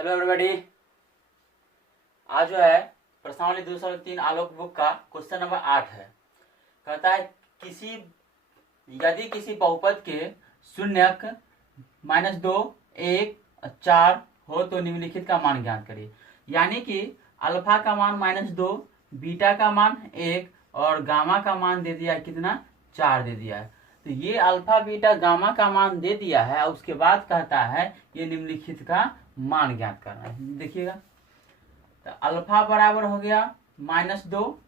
Hello everybody. आज जो है प्रश्नावली 203 आलोक बुक का क्वेश्चन नंबर 8 है। कहता है यदि किसी बहुपद के शून्यक -2, 1, 4 हो तो निम्नलिखित का मान ज्ञात करिए। यानी कि अल्फा का मान -2, बीटा का मान 1 और गामा का मान दे दिया है कितना, 4 दे दिया है। तो ये अल्फा बीटा गामा का मान दे दिया है और उसके बाद कहता है ये निम्नलिखित का मान ज्ञात करना है। देखिएगा, तो अल्फा बराबर हो गया -2,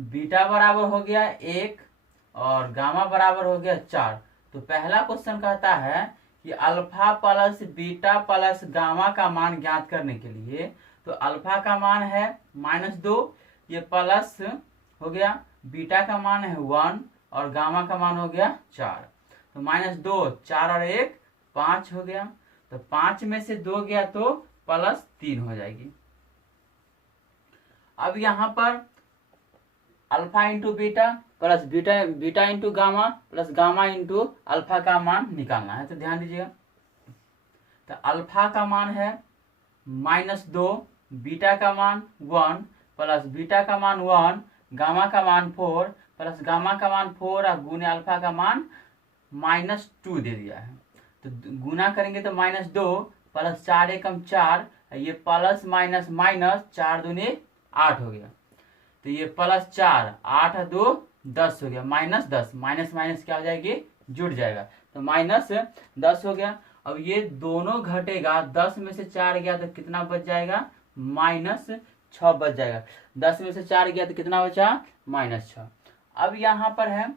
बीटा बराबर हो गया 1 और गामा बराबर हो गया 4। तो पहला क्वेश्चन कहता है कि alpha plus beta plus gamma का मान ज्ञात करने के लिए, तो अल्फा का मान है -2, ये प्लस हो गया, बीटा का मान है 1 और गामा का मान हो गया 4। तो -2, 4 और 1 5 हो गया। तो 5 में से 2 गया तो +3 हो जाएगी। अब यहाँ पर alpha into beta plus beta into gamma plus gamma into alpha का मान निकालना है। तो ध्यान दीजिएगा, तो अल्फा का मान है -2, बीटा का मान 1 प्लस बीटा का मान 1, गामा का मान 4 प्लस गामा का मान 4 और गुने अल्फा का मान -2 दे दिया है। तो गुना करेंगे तो -2 प्लस 4 एकम 4, ये प्लस माइनस माइनस 4 दूनी 8 हो गया। तो ये +4, 8 और 2 10 हो गया, -10, माइनस माइनस क्या हो जाएगी, जुड़ जाएगा। तो -10 हो गया। अब ये दोनों घटेगा, 10 में से 4 गया तो कितना बच जाएगा, -6 बच जाएगा। 10 में से 4 गया तो कितना बचा, -6। अब यहाँ पर है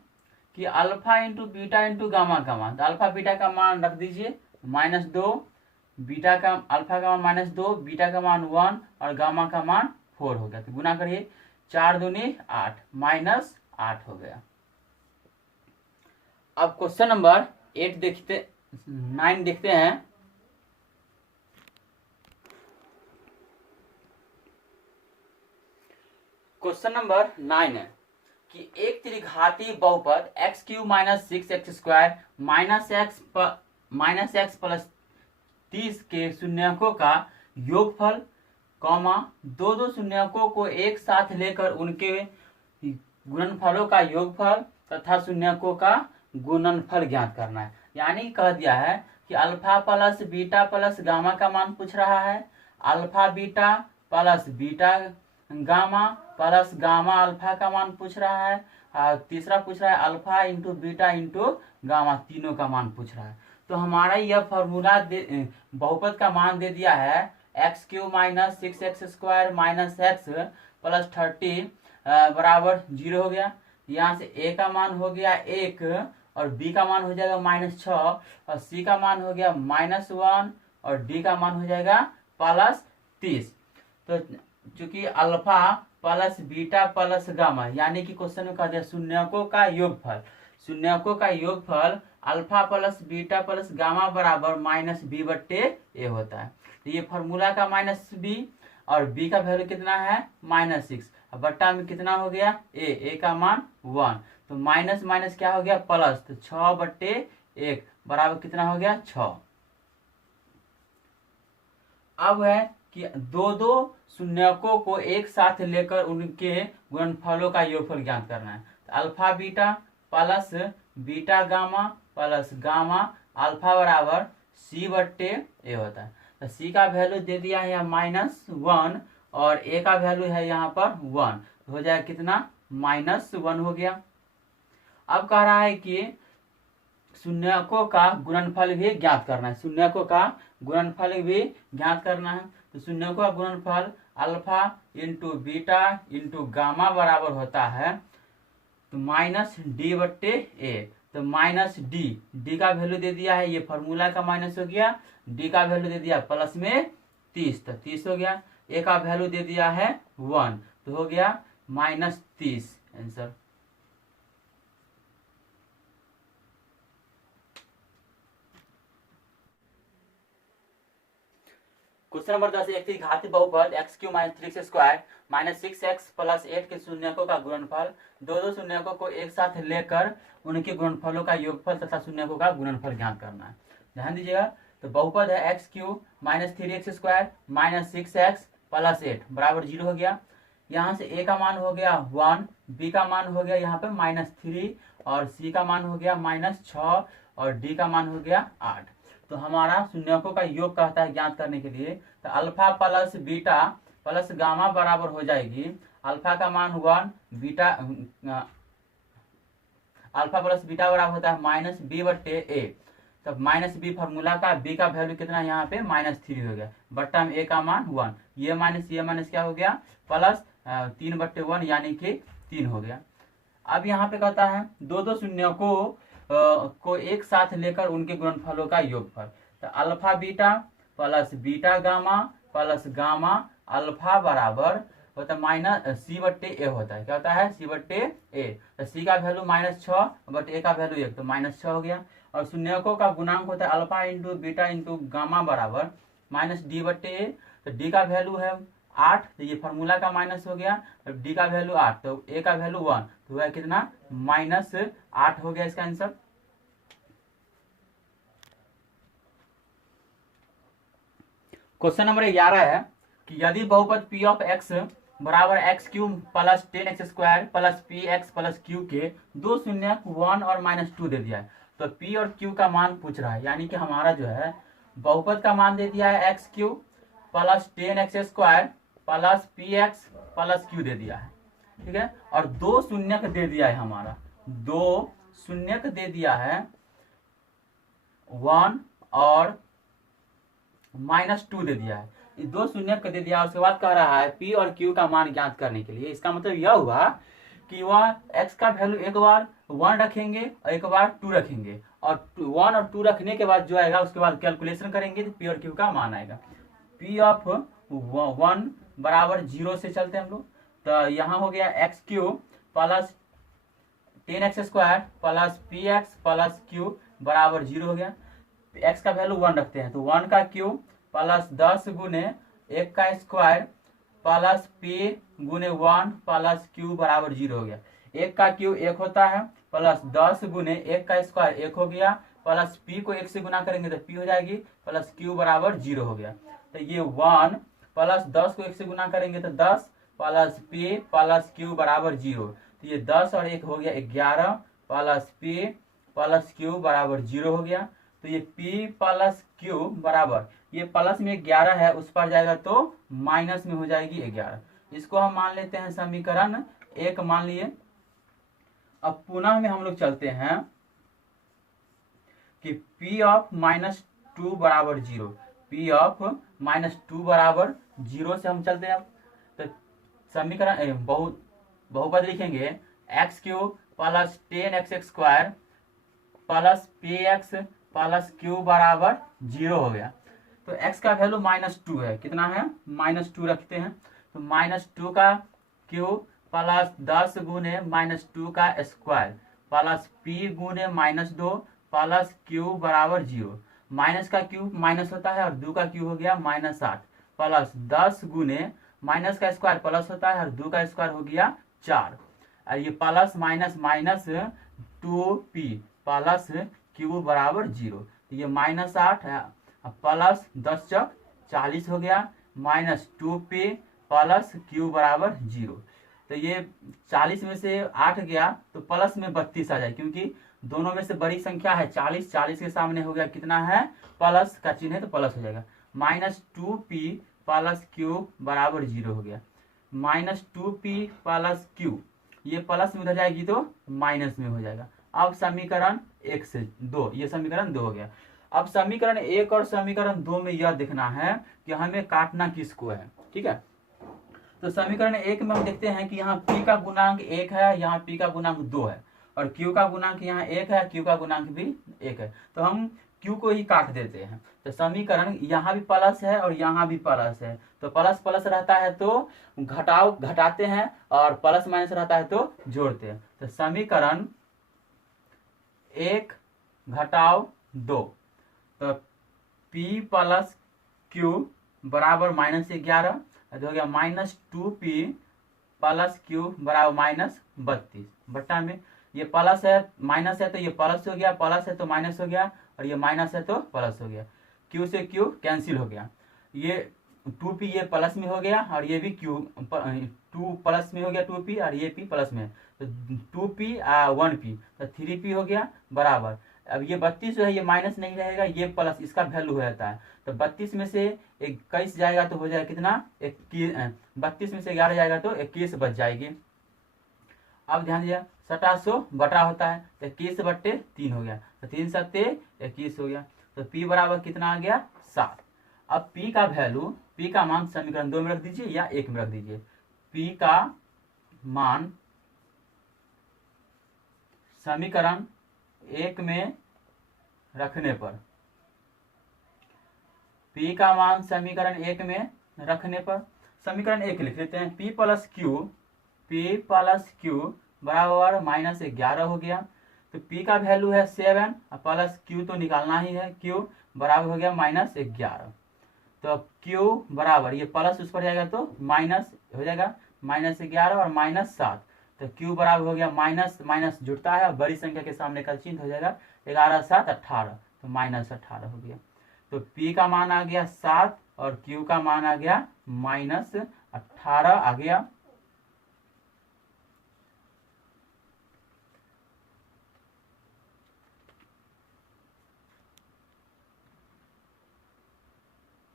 कि alpha into beta into gamma का मान, तो अल्फा बीटा का मान रख दीजिए -2, बीटा का अल्फा का मान -2, बीटा का मान 1 और गामा का मान 4 हो गया। तो गुना करिए, 4 दूनी 8, -8 हो गया। अब क्वेश्चन नंबर 9 देखते हैं। क्वेश्चन नंबर 9 है कि एक त्रिघाती बहुपद x³ - 6x² -x + 30 के शून्यकों का योगफल, दो शून्यकों को एक साथ लेकर उनके गुणनफलों का योगफल तथा शून्यकों का गुणनफल ज्ञात करना है। यानी कह दिया है कि alpha plus beta plus gamma का मान पूछ रहा है, alpha beta plus beta gamma plus gamma alpha का मान पूछ रहा है, और तीसरा पूछ रहा है alpha into beta into gamma, तीनों का मान पूछ रहा है। तो हमारा यह फॉर्मूला बहुपद का मान दे दिया है x³ - 6x² - x + 30 बराबर 0 हो गया। यहाँ से a का मान हो गया 1 और b का मान हो जाएगा -6 और c का मान हो गया -1 और d का मान हो जाएगा +30। तो चूंकि alpha plus beta plus gamma, यानी कि क्वेश्चन में कह दिया शून्यकों का योगफल, शून्यकों का योगफल alpha plus beta plus gamma बराबर -b/a होता है। तो ये फॉर्मूला का -b और b का वैल्यू कितना है, -6, और बट्टा में कितना हो गया, a का मान 1, तो माइनस माइनस क्या हो गया, प्लस, तो 6/1 बराबर कितना हो गया, 6। अब है कि दो शून्यकों को एक साथ लेकर उनके गुणनफलों का योगफल ज्ञात करना है। तो alpha beta plus beta gamma plus gamma alpha बराबर c/a होता है। तो c का वैल्यू दे दिया है यहाँ -1 और a का वैल्यू है यहाँ पर 1, तो हो जाएगा कितना, -1 हो गया। अब कह रहा है कि शून्यकों का गुणनफल भी ज्ञात करना है, शून्यकों का गुणनफल भी ज्ञात करना है। तो शून्यकों का गुणनफल alpha into beta into gamma बराबर होता है तो -d/a, तो -d का वैल्यू दे दिया है, ये फॉर्मूला का माइनस हो गया, d का वैल्यू दे दिया प्लस में 30, तो 30 हो गया, a का वैल्यू दे दिया है 1, तो हो गया -30 आंसर। क्वेश्चन नंबर 10, एक त्रिघाती बहुपद x³ - 3x² - 6x + 8 के शून्यकों का गुणनफल, दो शून्यकों को एक साथ लेकर उनके गुणनफलों का योगफल तथा शून्यकों का गुणनफल ज्ञात करना है। ध्यान दीजिएगा, तो बहुपद है x cube minus 3x² minus 6x plus 8 बराबर 0 हो गया। यहाँ से a का मान हो गया 1, b का मान हो गया यहाँ पे -3 और c का मान हो गया -6 और d का मान हो गया 8। तो हमारा शून्यकों का योग कहता है ज्ञात करने के लिए, तो alpha plus beta plus gamma बराबर हो जाएगी अल्फा का मान 1, बीटा अल्फा प्लस बीटा बराबर होता है -b/a। तब -b फार्मूला का b का वैल्यू कितना है यहाँ पे -3 हो गया, बट्टा में a का मान 1, ये माइनस क्या हो गया प्लस 3/1 यानी कि 3 हो गया। अब यहाँ पे कहता है दो शून्यों को एक साथ लेकर उनके गुणनफलों का योगफल। तो alpha beta plus beta gamma plus gamma alpha बराबर होता है -c/a होता है। क्या होता है c/a। तो c का वैल्यू -6 बट a का वैल्यू 1, तो -6 हो गया। और शून्यकों का गुणांक होता है alpha into beta into gamma बराबर -d/a। तो d का वैल्यू है 8, तो ये फार्मूला का माइनस हो गया। d का वैल्यू 8 तो a का वैल्यू 1, तो हुआ कितना -8 हो गया इसका आंसर। क्वेश्चन नंबर 11 है कि यदि बहुपद p ऑफ x बराबर x cube plus 10x² plus px plus q के दो शून्यक 1 और -2 दे दिया है, तो p और q का मान पूछ रहा है। यानी कि हमारा जो है बहुपद का मान दे दिया है x cube plus 10x² plus px plus q दे दिया है, ठीक है। और दो शून्यक दे दिया है, हमारा दो शून्यक दे दिया है 1 और -2 दे दिया है, दो शून्यक दे दिया। उसके बाद कह रहा है p और q का मान ज्ञात करने के लिए। इसका मतलब यह हुआ कि वह x का वैल्यू एक बार 1 रखेंगे और एक बार 2 रखेंगे, और 1 और 2 रखने के बाद जो आएगा उसके बाद कैलकुलेशन करेंगे तो p और q का मान आएगा। p ऑफ 1 बराबर 0 से चलते हैं हम लोग, तो यहाँ हो गया x cube plus 10x² plus px plus q बराबर 0 हो गया। x का वैल्यू 1 रखते हैं, तो 1 का क्यूब प्लस 10 गुने 1 का स्क्वायर प्लस p गुने 1 प्लस q बराबर 0 हो गया। 1 का क्यूब 1 होता है, प्लस 10 गुने 1 का स्क्वायर 1 हो गया, प्लस p को 1 से गुना करेंगे तो p हो जाएगी, प्लस q बराबर 0 हो गया। तो ये 1 प्लस 10 को 1 से गुना करेंगे तो 10 प्लस p प्लस q बराबर 0, तो ये 10 और 1 हो गया 11 प्लस p प्लस q बराबर 0 हो गया। तो ये p प्लस q बराबर ये प्लस में 11 है, उस पर जाएगा तो माइनस में हो जाएगी 11। इसको हम मान लेते हैं समीकरण 1 मान लिए। अब पुनः में हम लोग चलते हैं कि p ऑफ -2 बराबर 0, p ऑफ -2 बराबर 0 से हम चलते हैं। तो समीकरण बहुपद लिखेंगे x cube plus 10x² plus px plus q बराबर 0 हो गया। तो x का वैल्यू -2 है, कितना है -2 रखते हैं, तो -2 का क्यूब प्लस 10 गुने -2 का स्क्वायर प्लस p गुने -2 प्लस q बराबर 0। माइनस का क्यूब माइनस होता है और 2 का क्यूब हो गया -8 प्लस 10 गुने माइनस का स्क्वायर प्लस होता है और 2 का स्क्वायर हो गया 4, और ये plus minus minus 2p plus q बराबर 0। तो ये -8 है प्लस 10 चौक 40 हो गया, -2p प्लस q बराबर 0। तो ये 40 में से 8 गया तो प्लस में 32 आ जाए, क्योंकि दोनों में से बड़ी संख्या है 40, 40 के सामने हो गया कितना है प्लस का चिन्ह है तो प्लस हो जाएगा। -2p प्लस q बराबर 0 हो गया, -2p प्लस q ये प्लस में उधर जाएगी तो माइनस में हो जाएगा। अब समीकरण 1 से 2, ये समीकरण 2 हो गया। अब समीकरण 1 और समीकरण 2 में यह देखना है कि हमें काटना किसको है, ठीक है। तो समीकरण 1 में हम देखते हैं कि यहाँ p का गुणांक 1 है, यहाँ p का गुणांक 2 है, और q का गुणांक यहाँ 1 है, q का गुणांक भी 1 है, तो हम q को ही काट देते हैं। तो समीकरण यहाँ भी प्लस है और यहाँ भी प्लस है, तो प्लस प्लस रहता है तो घटाते हैं और प्लस माइनस रहता है तो जोड़ते हैं। तो समीकरण 1 घटाव 2, तो p प्लस q बराबर -11, तो हो गया -2p प्लस q बराबर -32 बट्टा में ये प्लस है माइनस है तो ये प्लस हो गया, प्लस है तो माइनस हो गया, और ये माइनस है तो प्लस हो गया। क्यू से क्यू कैंसिल हो गया, ये 2p ये प्लस में हो गया और ये भी क्यू 2 प्लस में हो गया 2p और ये p प्लस में है, तो 2p 1p तो 3p हो गया बराबर। अब ये 32 जो है ये माइनस नहीं रहेगा, ये प्लस इसका वैल्यू हो जाता है, तो 32 में से 21 जाएगा तो हो जाएगा कितना 21, 32 में से 11 जाएगा तो 21 बच जाएगी। अब ध्यान दिया 2700 बटा होता है तो 21/3 हो गया, तो 3 सत्ते 21 हो गया, तो p बराबर कितना आ गया 7। अब p का वैल्यू, p का मान समीकरण 2 में रख दीजिए या 1 में रख दीजिए। p का मान समीकरण 1 में रखने पर, p का मान समीकरण 1 में रखने पर समीकरण 1 लिख लेते हैं, p प्लस क्यू बराबर -11 हो गया, तो p का वैल्यू है 7 प्लस q तो निकालना ही है, q बराबर हो गया -11, तो q बराबर ये प्लस उस पर जाएगा तो माइनस हो जाएगा -11 और -7, तो q बराबर हो गया माइनस माइनस जुड़ता है और बड़ी संख्या के सामने का चिन्ह हो जाएगा 11 7 18, तो -18 हो गया, तो p का मान आ गया 7 और q का मान आ गया -18 आ गया।